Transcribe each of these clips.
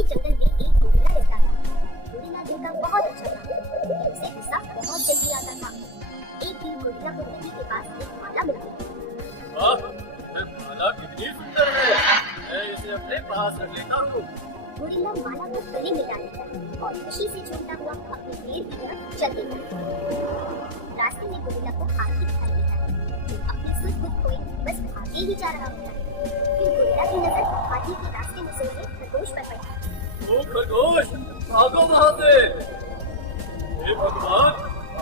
उसी जंगल में एक गोरिल्ला रहता था। गोरिल्ला देखकर बहुत अच्छा था, लेकिन उसे गुस्सा बहुत जल्दी आता था। एक दिन गोरिल्ला को नदी के पास एक माला मिला। वाह, यह माला कितनी सुंदर है, मैं इसे अपने पास रख लेता हूँ। गोरिल्ला माला को गले में डाल लेता है और खुशी से झूमता हुआ अपने पेड़ की तरफ चल देता है। रास्ते में गोरिल्ला को हाथी दिखाई देता है, जो अपने सुध-बुध खोए बस भागे ही जा रहा होता है। फिर गोरिल्ला की नजर हाथी के रास्ते में सो रहे खरगोश पर पड़ता है। ओ खरगोश, भागो वहाँ से! हे भगवान,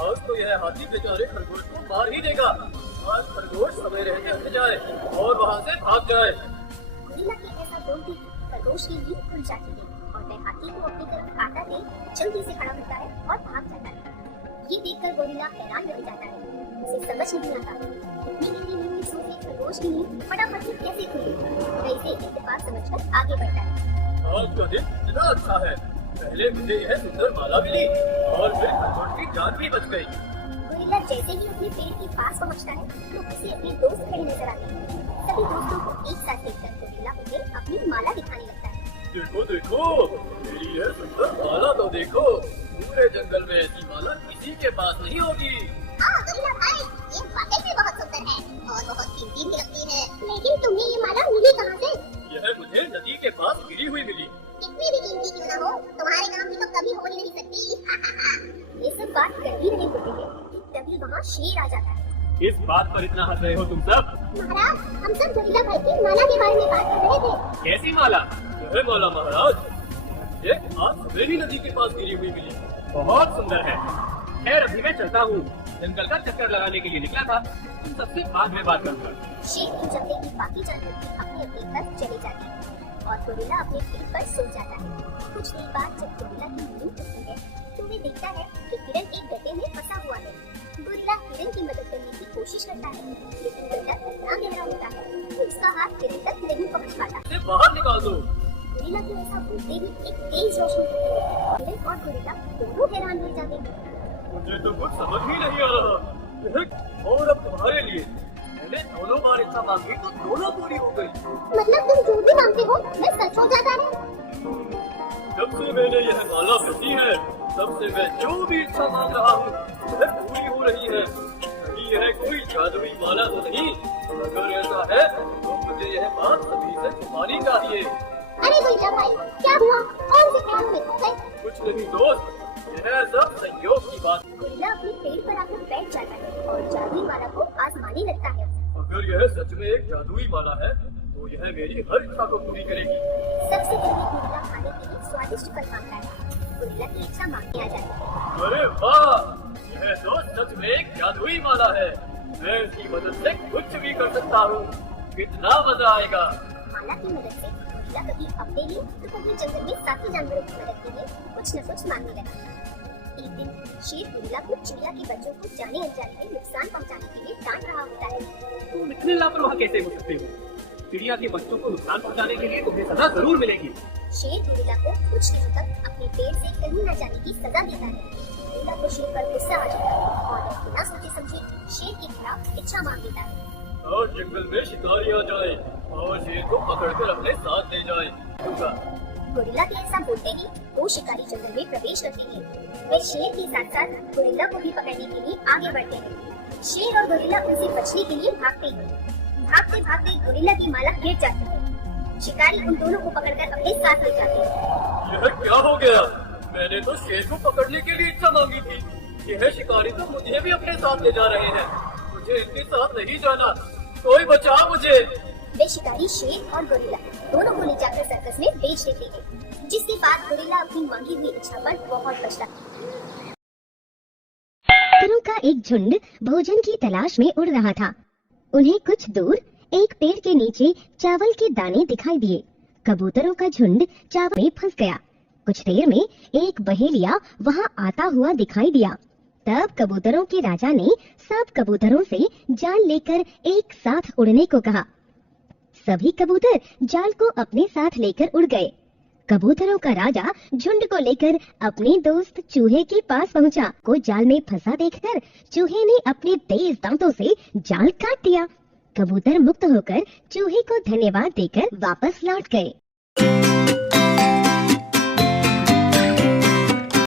आज तो यह हाथी बेचारे खरगोश को मार ही देगा। आज खरगोश समय रहते उठ जाए और वहाँ से भाग जाए। गोरिल्ला के ऐसा बोलते ही खरगोश की नींद खुल जाती है और वह हाथी को अपनी तरफ आता देख जल्दी से खड़ा होता है और भाग जाता है। ये देखकर गोरिल्ला हैरान रह जाता है, उसे समझ नहीं आता इतनी गहरी नींद में सो रहे खरगोश की नींद फटाफट से कैसे खुली। वह इसे इत्तेफाक समझकर आगे बढ़ता है। आज का दिन इतना अच्छा है, पहले मुझे यह सुंदर माला मिली और फिर खरगोश की जान भी बच गई। गोरिल्ला जैसे ही अपने पेड़ के पास पहुंचता है तो उसे अपने दोस्त खड़े नजर आते हैं। सभी दोस्तों को एक साथ देखकर गोरिल्ला उन्हें अपनी माला दिखाने लगता है। देखो देखो, मेरी यह सुंदर माला तो देखो, पूरे जंगल में ऐसी माला किसी के पास नहीं होगी। हाँ गोरिल्ला भाई, ये वाकई में बहुत सुंदर है और बहुत कीमती भी लगती है। लेकिन तुम्हें ये माला मिली कहाँ से? यह मुझे नदी के पास गिरी हुई मिली। कितनी भी कीमती क्यों न हो, तुम्हारे काम की तो कभी हो ही नहीं सकती। ये सब बात कर ही रहे होते हैं कि तभी वहाँ शेर आ जाता है। इस बात पर इतना हंस रहे हो तुम सब? महाराज, हम सब गोरिल्ला भाई की माला के बारे में बात कर रहे थे। कैसी माला? यह माला महाराज, ये आज सवेरे ही नदी के पास गिरी हुई मिली। बहुत सुंदर है। खैर अभी मैं चलता हूँ, जंगल का चक्कर लगाने के लिए निकला था, तुम सबसे बाद में बात करूँगा। शेर के जंगल की बाकी जानवर भी अपने अपने घर चले जाते हैं और गोरिल्ला अपने पेड़ पर सो जाता है। कुछ देर बाद जब गोरिल्ला की नींद खुलती है तो वे देखता है कि हिरन एक गड्ढे में फंसा हुआ है। गोरिल्ला हिरन की मदद करने की कोशिश करता है, लेकिन गड्ढा इतना गहरा होता है कि उसका हाथ हिरन तक नहीं पहुंच पाता। इसे बाहर निकाल दो। गोरिल्ला को ऐसा बोलते ही एक तेज रोशनी दिखती है। हिरन और गोरिल्ला दोनों हैरान हो जाते हैं। मुझे तो कुछ समझ ही नहीं आ रहा। और अब तुम्हारे लिए मैंने दोनों बार इच्छा मांगी तो दोनों पूरी हो गई। मतलब तुम जो भी मांगते हो मैं सच हो जाता है? जब से मैंने यह माला पहनी है तब से मैं जो भी इच्छा मांग रहा हूँ वह पूरी हो रही है। कहीं यह कोई जादुई माला तो नहीं? अगर ऐसा है तो मुझे यह बात सभी से छुपानी चाहिए। अरे गोरिल्ला भाई, क्या हुआ? कौन से ख्याल में खो गए? कुछ नहीं दोस्त, यह सब संयोग की बात। गोरिल्ला अपने पेड़ पर आकर बैठ जाता है और जादुई माला को आजमाने लगता है। अगर यह सच में एक जादुई माला है तो यह मेरी हर इच्छा को पूरी करेगी। सबसे पहले गोरिल्ला खाने के लिए स्वादिष्ट फल मांगता है। गोरिल्ला की इच्छा मांगने आ जाती है। अरे वाह, यह तो सच में एक जादुई माला है। मैं इसकी मदद से कुछ भी कर सकता हूँ। कितना मजा आएगा। माला की मदद से गोरिल्ला कभी अपने लिए तो कभी जंगल में साथी जानवरों की मदद के लिए कुछ न कुछ मांगने लगा। एक दिन शेर गोरिल्ला को चिड़िया के बच्चों को जाने अनजाने में नुकसान पहुंचाने के लिए डांट रहा होता है। तुम इतने लापरवाह कैसे हो सकते हो? चिड़िया के बच्चों को नुकसान पहुंचाने के लिए तुम्हें सजा जरूर मिलेगी। शेर गोरिल्ला को कुछ दिनों तक अपने पेड़ से कहीं न जाने की सजा देता है। गोरिल्ला को शेर पर गुस्सा आ जाता है और वह बिना सोचे समझे शेर के खिलाफ इच्छा मांग लेता है। और जंगल में शिकारी आ जाए और शेर को पकड़कर अपने साथ ले जाए। गोरिल्ला के ऐसा बोलते ही दो शिकारी जंगल में प्रवेश करते हैं। वे शेर के साथ साथ गोरिल्ला को भी पकड़ने के लिए आगे बढ़ते हैं। शेर और गोरिल्ला उनसे बचने के लिए भागते हैं। भागते भागते गोरिल्ला की माला गिर जाती है। शिकारी उन दोनों को पकड़कर अपने साथ ले जाते हैं। यह क्या हो गया? मैंने तो शेर को पकड़ने के लिए इच्छा मांगी थी। यह शिकारी तो मुझे भी अपने साथ ले जा रहे हैं। मुझे इनके साथ नहीं जाना, कोई बचा मुझे। वे शिकारी शेर और गोरिल्ला दोनों को ले जाकर सर्कस में बेच देते हैं, जिसके बाद गोरिल्ला अपनी मांगी हुई इच्छा पर बहुत पछता है। कबूतरों का एक झुंड भोजन की तलाश में उड़ रहा था। उन्हें कुछ दूर एक पेड़ के नीचे चावल के दाने दिखाई दिए। कबूतरों का झुंड चावल में फंस गया। कुछ देर में एक बहेलिया वहां आता हुआ दिखाई दिया। तब कबूतरों के राजा ने सब कबूतरों से जाल लेकर एक साथ उड़ने को कहा। सभी कबूतर जाल को अपने साथ लेकर उड़ गए। कबूतरों का राजा झुंड को लेकर अपने दोस्त चूहे के पास पहुंचा। को जाल में फंसा देखकर चूहे ने अपने तेज दांतों से जाल काट दिया। कबूतर मुक्त होकर चूहे को धन्यवाद देकर वापस लौट गए।